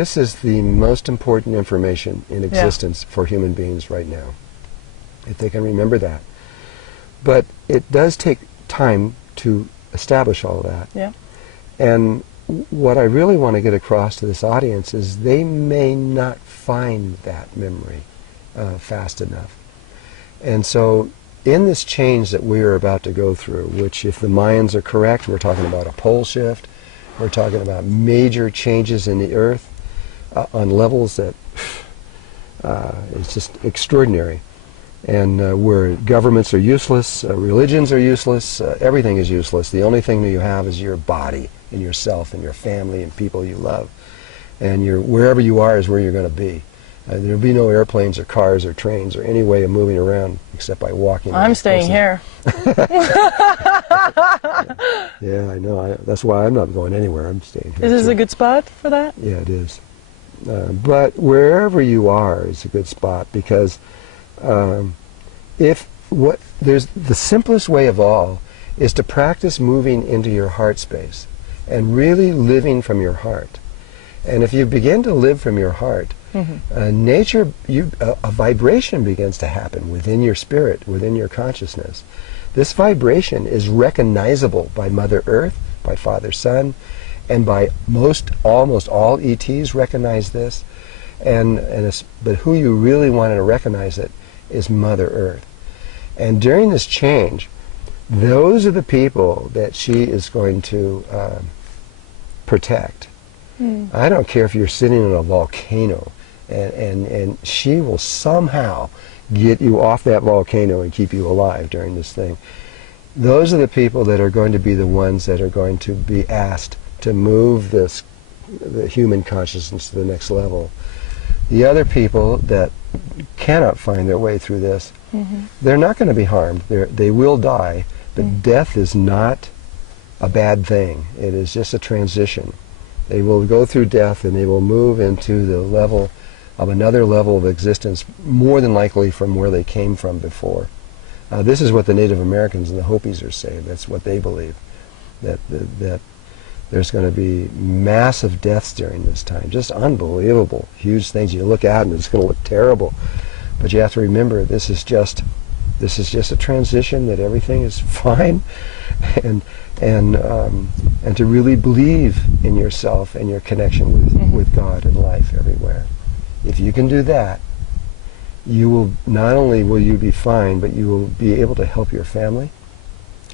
this is the most important information in existence for human beings right now, if they can remember that. But it does take time to establish all that. Yeah. And what I really want to get across to this audience is they may not find that memory fast enough. And so in this change that we are about to go through, which if the Mayans are correct, we're talking about a pole shift, we're talking about major changes in the earth on levels that it's just extraordinary. And where governments are useless, religions are useless, everything is useless. The only thing that you have is your body and yourself and your family and people you love. And wherever you are is where you're going to be. There'll be no airplanes or cars or trains or any way of moving around except by walking. I'm staying here. Yeah, I know. That's why I'm not going anywhere. I'm staying here. Is this a good spot for that? Yeah, it is. But wherever you are is a good spot, because there's the simplest way of all is to practice moving into your heart space and really living from your heart. And if you begin to live from your heart, nature, a vibration begins to happen within your spirit, within your consciousness. This vibration is recognizable by Mother Earth, by Father Sun, and by almost all ETs recognize this. But who you really want to recognize it is Mother Earth. And during this change, those are the people that she is going to protect. I don't care if you're sitting in a volcano, and she will somehow get you off that volcano and keep you alive during this thing. Those are the people that are going to be the ones that are going to be asked to move the human consciousness to the next level. The other people that cannot find their way through this, they're not going to be harmed. They will die, but death is not a bad thing. It is just a transition. They will go through death and they will move into the level of another level of existence, more than likely from where they came from before. This is what the Native Americans and the Hopis are saying. That's what they believe, that there's going to be massive deaths during this time. Just unbelievable, huge things. You look at and it's going to look terrible. But you have to remember, this is just a transition, that everything is fine, and to really believe in yourself and your connection with God and life everywhere. If you can do that, you will not only will you be fine, but you will be able to help your family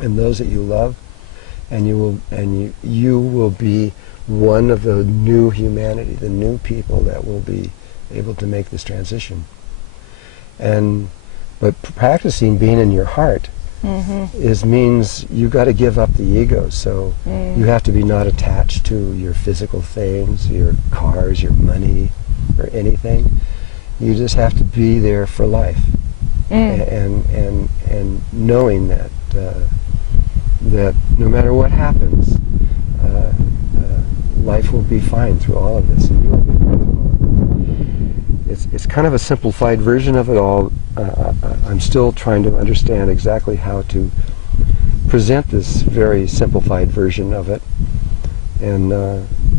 and those that you love, and you will be one of the new humanity, the new people that will be able to make this transition. But practicing being in your heart means you got to give up the ego. So you have to be not attached to your physical things, your cars, your money, or anything. You just have to be there for life, and knowing that no matter what happens, life will be fine through all of this, and you will be part of all of it. It's kind of a simplified version of it all. I'm still trying to understand exactly how to present this very simplified version of it,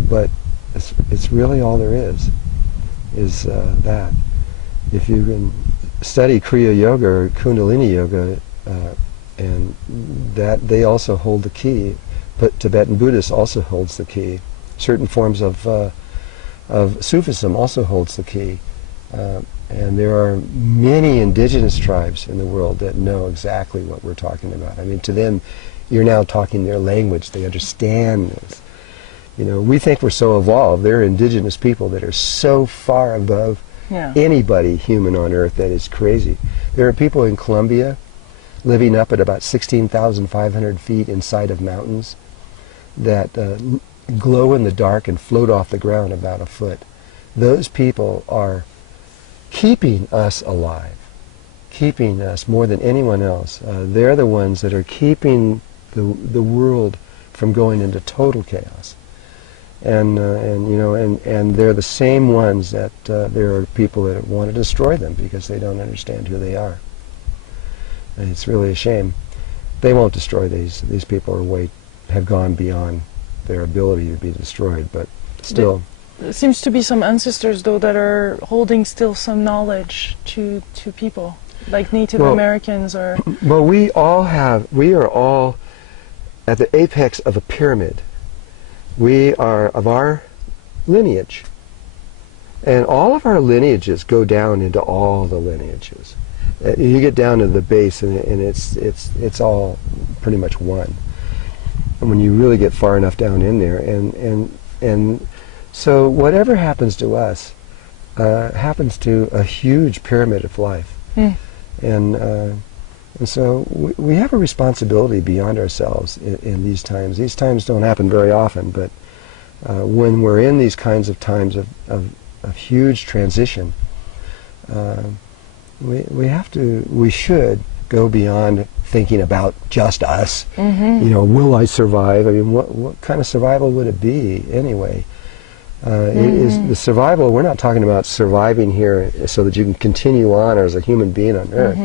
but it's really all there is that. If you can study Kriya Yoga or Kundalini Yoga, and that they also hold the key, but Tibetan Buddhist also holds the key. Certain forms of Sufism also holds the key. And there are many indigenous tribes in the world that know exactly what we're talking about. I mean, to them, you're now talking their language. They understand this. You know, we think we're so evolved. There are indigenous people that are so far above anybody human on Earth that is crazy. There are people in Colombia living up at about 16,500 feet inside of mountains that glow in the dark and float off the ground about a foot. Those people are keeping us alive, keeping us more than anyone else. They're the ones that are keeping the world from going into total chaos. And they're the same ones that there are people that want to destroy them because they don't understand who they are. And it's really a shame. They won't destroy these people have gone beyond their ability to be destroyed, but still. There seems to be some ancestors, though, that are holding still some knowledge to people, like Native Americans or... Well, we are all at the apex of a pyramid. We are of our lineage. And all of our lineages go down into all the lineages. You get down to the base and it's all pretty much one. And when you really get far enough down in there, and so whatever happens to us happens to a huge pyramid of life. And so we have a responsibility beyond ourselves in these times. These times don't happen very often, but when we're in these kinds of times of huge transition, we should go beyond thinking about just us. You know, will I survive? I mean, what kind of survival would it be anyway? It is the survival. We're not talking about surviving here so that you can continue on as a human being on Earth.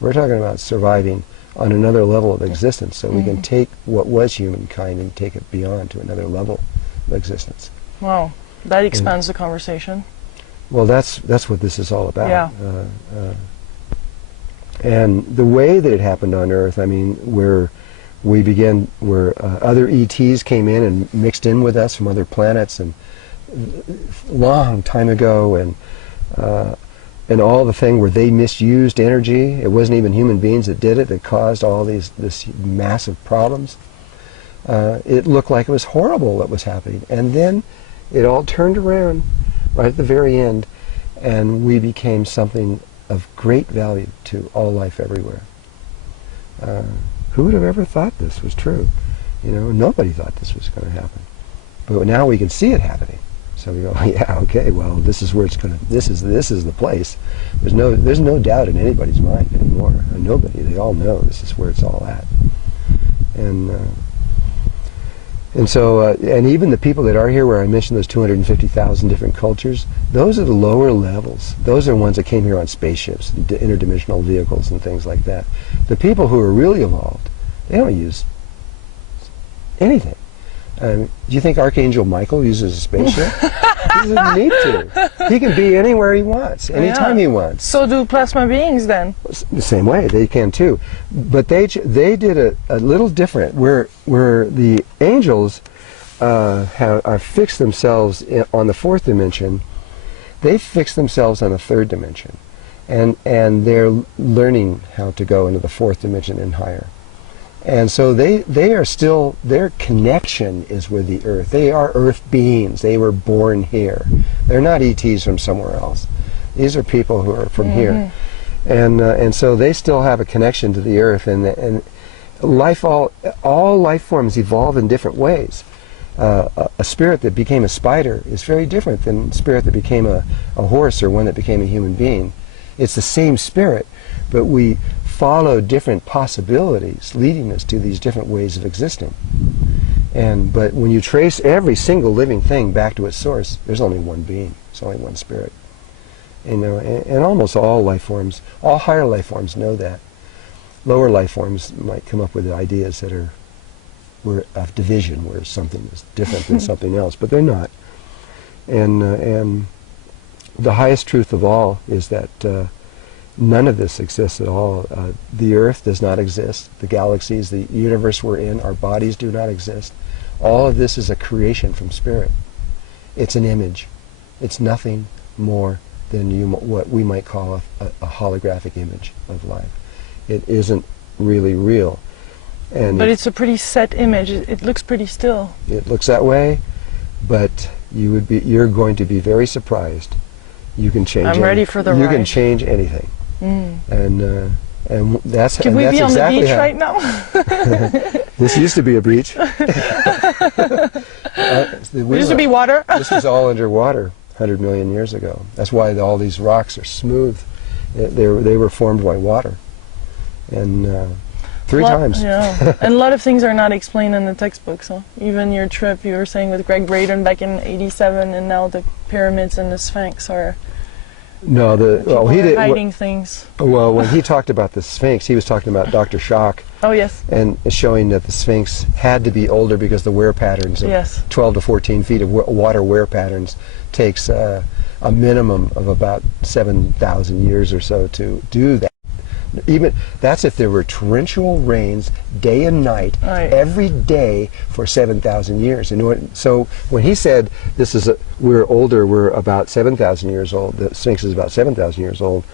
We're talking about surviving on another level of existence, so we can take what was humankind and take it beyond to another level of existence. Wow, that expands the conversation. Well, that's what this is all about. Yeah. And the way that it happened on Earth, I mean, where other ETs came in and mixed in with us from other planets, and long time ago, and all the thing where they misused energy. It wasn't even human beings that did it, that caused all this massive problems. It looked like it was horrible what was happening. And then it all turned around right at the very end, and we became something of great value to all life everywhere. Who would have ever thought this was true? You know, nobody thought this was going to happen. But now we can see it happening. So we go, yeah, okay, well, this is where it's going to, this is the place. There's no doubt in anybody's mind anymore. Nobody, they all know this is where it's all at. And so, and even the people that are here, where I mentioned those 250,000 different cultures, those are the lower levels. Those are ones that came here on spaceships, interdimensional vehicles and things like that. The people who are really evolved, they don't use anything. Do you think Archangel Michael uses a spaceship? He doesn't need to. He can be anywhere he wants, anytime he wants. So do plasma beings then? The same way, they can too. But they did a little different, where the angels are fixed themselves on the fourth dimension. They fix themselves on the third dimension, and they're learning how to go into the fourth dimension and higher. And so they are still, their connection is with the earth. They are earth beings. They were born here. They're not ETs from somewhere else. These are people who are from here. And so they still have a connection to the earth. And life, all life forms evolve in different ways. A spirit that became a spider is very different than a spirit that became a horse or one that became a human being. It's the same spirit, but we follow different possibilities leading us to these different ways of existing. But when you trace every single living thing back to its source, there's only one being. There's only one spirit. You know, and almost all life forms, all higher life forms know that. Lower life forms might come up with ideas that are of division, where something is different than something else, but they're not. And the highest truth of all is that none of this exists at all. The earth does not exist. The galaxies, the universe we're in, our bodies do not exist. All of this is a creation from spirit. It's an image. It's nothing more than what we might call a holographic image of life. It isn't really real. But it's a pretty set image. It looks pretty still. It looks that way, but you're going to be very surprised. You can change. I'm ready for the ride. You can change anything. And that's Can we be on the beach right now? This used to be a beach. There used to be water. This was all underwater 100 million years ago. That's why all these rocks are smooth. They were formed by water. And three times. Yeah. And a lot of things are not explained in the textbooks. Huh? Even your trip, you were saying with Greg Braden back in '87, and now the pyramids and the Sphinx are No, People he are did. hiding things. Well, when he talked about the Sphinx, he was talking about Dr. Shock Oh, yes. and showing that the Sphinx had to be older because the wear patterns of Yes. 12 to 14 feet of water wear patterns takes a minimum of about 7,000 years or so to do that. Even that's if there were torrential rains day and night Right. every day for 7,000 years. And so when he said we're older, we're about 7,000 years old. The Sphinx is about 7,000 years old.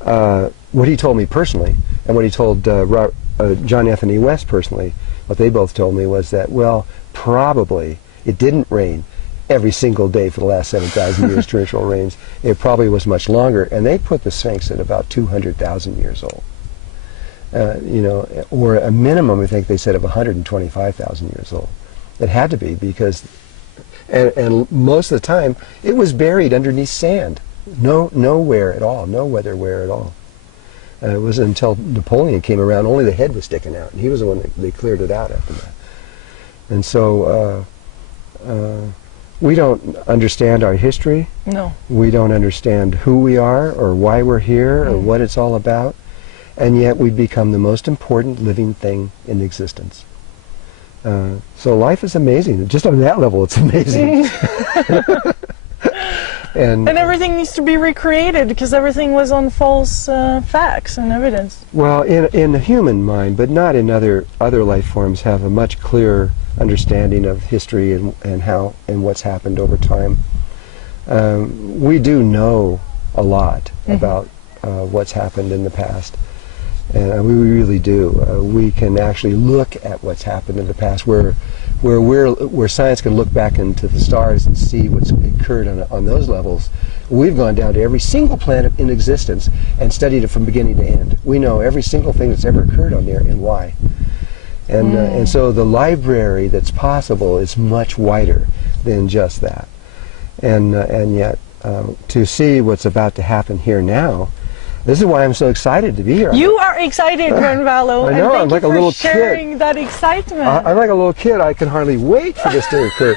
What he told me personally, and what he told John Anthony West personally, what they both told me was that, well, probably it didn't rain every single day for the last 7,000 years, torrential rains. It probably was much longer, and they put the Sphinx at about 200,000 years old. Or a minimum, I think they said, of 125,000 years old. It had to be because, and most of the time, it was buried underneath sand. No wear at all, no weather wear at all. It wasn't until Napoleon came around, only the head was sticking out, and he was the one that they cleared it out after that. And so, we don't understand our history. No. We don't understand who we are or why we're here or what it's all about. And yet we become the most important living thing in existence. So life is amazing. Just on that level, it's amazing. And everything needs to be recreated because everything was on false facts and evidence. well, in the human mind, but not in other life forms, have a much clearer understanding of history and how and what's happened over time. We do know a lot about what's happened in the past, and we really do. We can actually look at what's happened in the past, where science can look back into the stars and see what's occurred on those levels. We've gone down to every single planet in existence and studied it from beginning to end. We know every single thing that's ever occurred on there and why. And so the library that's possible is much wider than just that. And yet, to see what's about to happen here now, this is why I'm so excited to be here. You are excited, Drunvalo. I know, and I'm like thank a you little for sharing that excitement. I'm like a little kid. I can hardly wait for this to occur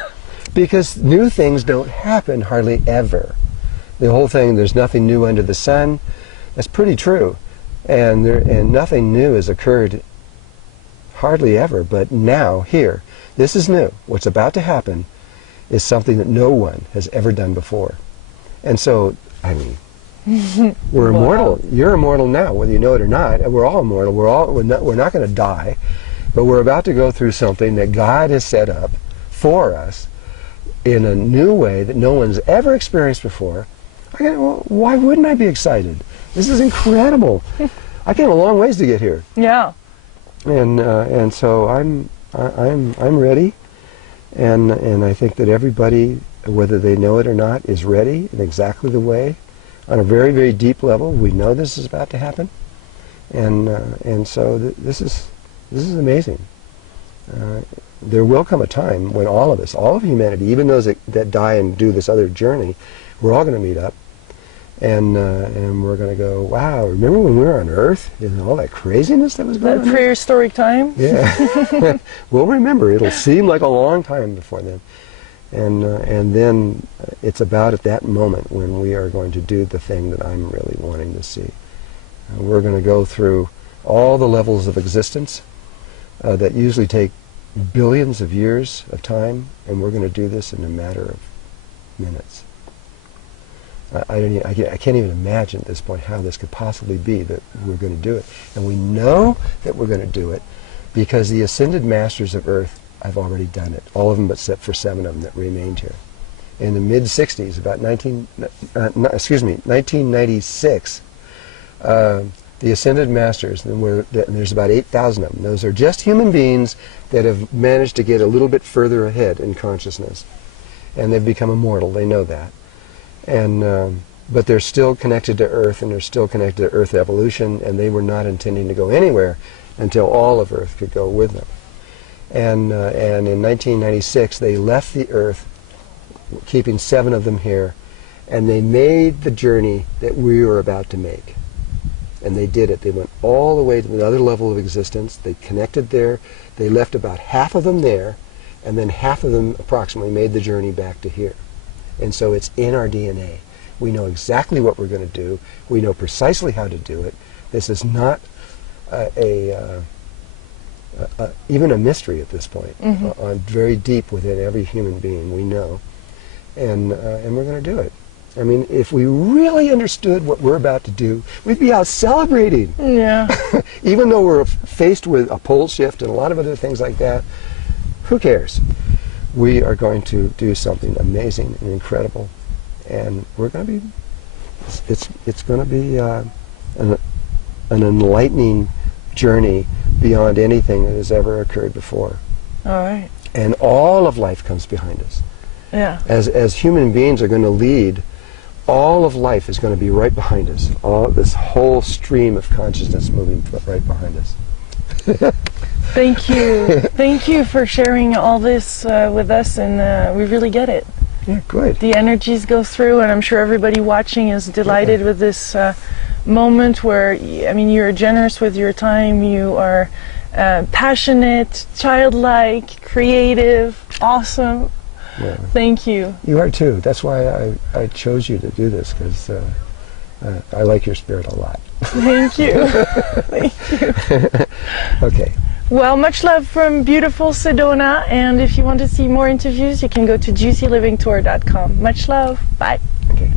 because new things don't happen hardly ever. The whole thing, there's nothing new under the sun, that's pretty true. And nothing new has occurred hardly ever, but now, here, this is new. What's about to happen is something that no one has ever done before. And so, I mean, we're immortal. You're immortal now, whether you know it or not. And we're all immortal. We're not going to die, but we're about to go through something that God has set up for us in a new way that no one's ever experienced before. Well, why wouldn't I be excited? This is incredible. I came a long ways to get here. Yeah. And so I'm ready, and I think that everybody, whether they know it or not, is ready in exactly the way, on a very, very deep level. We know this is about to happen, and so this is amazing. There will come a time when all of us, all of humanity, even those that die and do this other journey, we're all going to meet up. And we're going to go, wow, remember when we were on Earth and all that craziness that was going on? That prehistoric time? Yeah. We'll remember. It'll seem like a long time before then. And then it's about at that moment when we are going to do the thing that I'm really wanting to see. We're going to go through all the levels of existence that usually take billions of years of time, and we're going to do this in a matter of minutes. I can't even imagine at this point how this could possibly be that we're going to do it. And we know that we're going to do it because the ascended masters of Earth have already done it. All of them except for 7 of them that remained here. In the mid-60s, about 1996, the ascended masters, and there's about 8,000 of them. Those are just human beings that have managed to get a little bit further ahead in consciousness. And they've become immortal. They know that. But they're still connected to Earth, and they're still connected to Earth evolution, and they were not intending to go anywhere until all of Earth could go with them. And in 1996, they left the Earth, keeping 7 of them here, and they made the journey that we were about to make. And they did it. They went all the way to another level of existence. They connected there. They left about half of them there, and then half of them approximately made the journey back to here. And so it's in our DNA. We know exactly what we're going to do. We know precisely how to do it. This is not even a mystery at this point. On very deep within every human being, we know, and we're going to do it. I mean, if we really understood what we're about to do, we'd be out celebrating. Yeah. Even though we're faced with a pole shift and a lot of other things like that, who cares? We are going to do something amazing and incredible, and we're going to be. It's going to be an enlightening journey beyond anything that has ever occurred before. All right. And all of life comes behind us. Yeah. As human beings are going to lead, all of life is going to be right behind us. All this whole stream of consciousness moving right behind us. Thank you. Thank you for sharing all this with us, and we really get it. Yeah, good. The energies go through, and I'm sure everybody watching is delighted with this moment where, I mean, you're generous with your time, you are passionate, childlike, creative, awesome. Yeah. Thank you. You are too. That's why I chose you to do this, because I like your spirit a lot. Thank you. Thank you. Okay. Well, much love from beautiful Sedona, and if you want to see more interviews, you can go to juicylivingtour.com. Much love. Bye. Okay.